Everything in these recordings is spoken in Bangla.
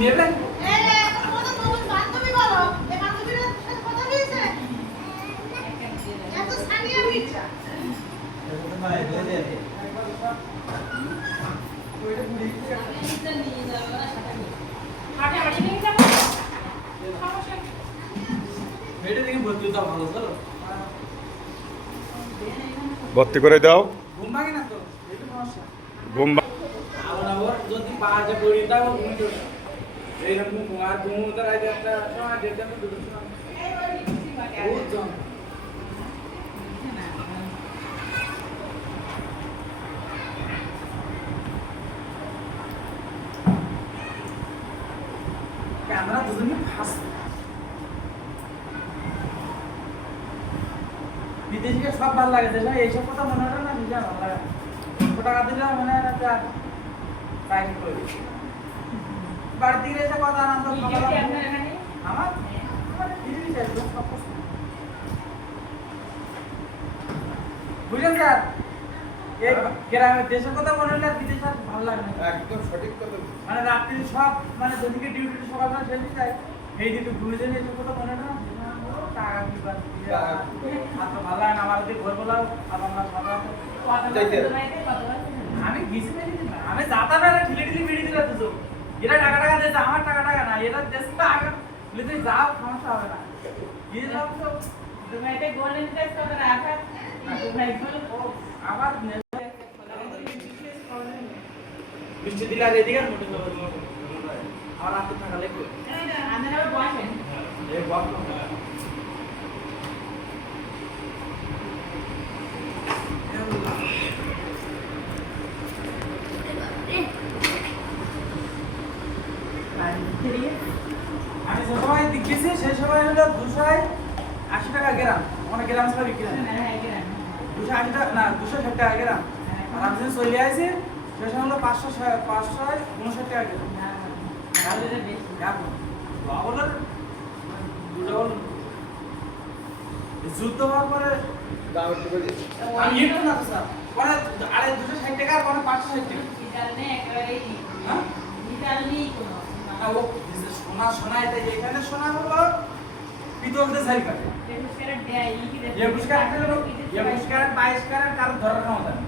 নেবেন ভর্তি করে দাও। ঘুম ভাঙে না তো ঘুম যদি বাজে পড়ি তাও ঘুম চলে এইরকম আর ঘুম তো রাতে একটা সময় দেড়টা তো দুটো সময় বহুত জন ক্যামেরা দুজনই ফাঁস বিদেশিকে সব ভালো লাগে দেশে এইসব কথা মনে হয় না নিজে ভালো লাগে 100 টাকা দিলে মনে হয় না যে টাইম করে বাড়িতে গিয়ে এসে কথা আনন্দ আমার বুঝলেন স্যার এই গ্রামের দেশের কথা মনে হলে বিদেশে আর ভালো লাগে না একদম সঠিক কথা মানে রাত্রি সব মানে যেদিকে ডিউটি সকালবেলা শেষ যায় এই দিকে ঘুরে যেন এসব কথা মনে হয় না টাকা দিবা আর তো ভালো লাগে না আমার দিকে ঘর বলাও আর আমরা সবাই আমি গেছি না আমি যাতা না ঠেলে ঠেলে বেরিয়ে দিলাম তো এরা টাকা টাকা দিয়েছে আমার টাকা টাকা না এরা দেশে টাকা বলে যাও সমস্যা হবে না গিয়ে যাও তো দুবাইতে গোল্ডেন টেস্ট করে রাখা দুবাই গোল আবার বৃষ্টি দিলে আর এদিকে মোটে আমার রাতে থাকা লাগবে আমাদের আবার বসেন এই বক আমি যে সময় দেখেছি সেই সময় হলো 280 টাকা গ্রাম অনেক গ্রাম ছাড়া বিক্রি হয় 280 টাকা না 260 টাকা গ্রাম আর আমি যখন চলে আসি সেই সময় হলো 559 টাকা গ্রাম যুদ্ধ হওয়ার পরে দাম একটু বেশি আমি একটু না স্যার পরে 260 টাকা আর পরে 560 টাকা হ্যাঁ সোনা সোনা এটা এখানে সোনা হলো পিতল দিয়ে সারি কাটে 21 ক্যারেট 22 ক্যারেট কারো ধরার ক্ষমতা নেই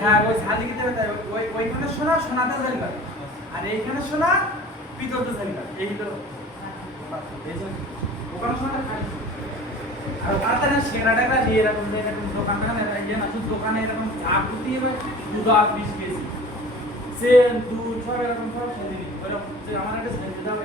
হ্যাঁ ওই ঝালি কি দেবে তাই ওইখানে সোনা সোনাতে সারি কাটে আর এইখানে সোনা পিতল দিয়ে সারি কাটে এই হলো ওখানে সোনা খাই আর ওখানে না সেরাটাকা দিয়ে এরকম দোকানটা ইয়ে না শুধু দোকানে এরকম আকৃতি হবে 2 10 20 কেজি সেন দুধ সব এরকম সব সেদিনই ওরকম আমার একটা সেন দাম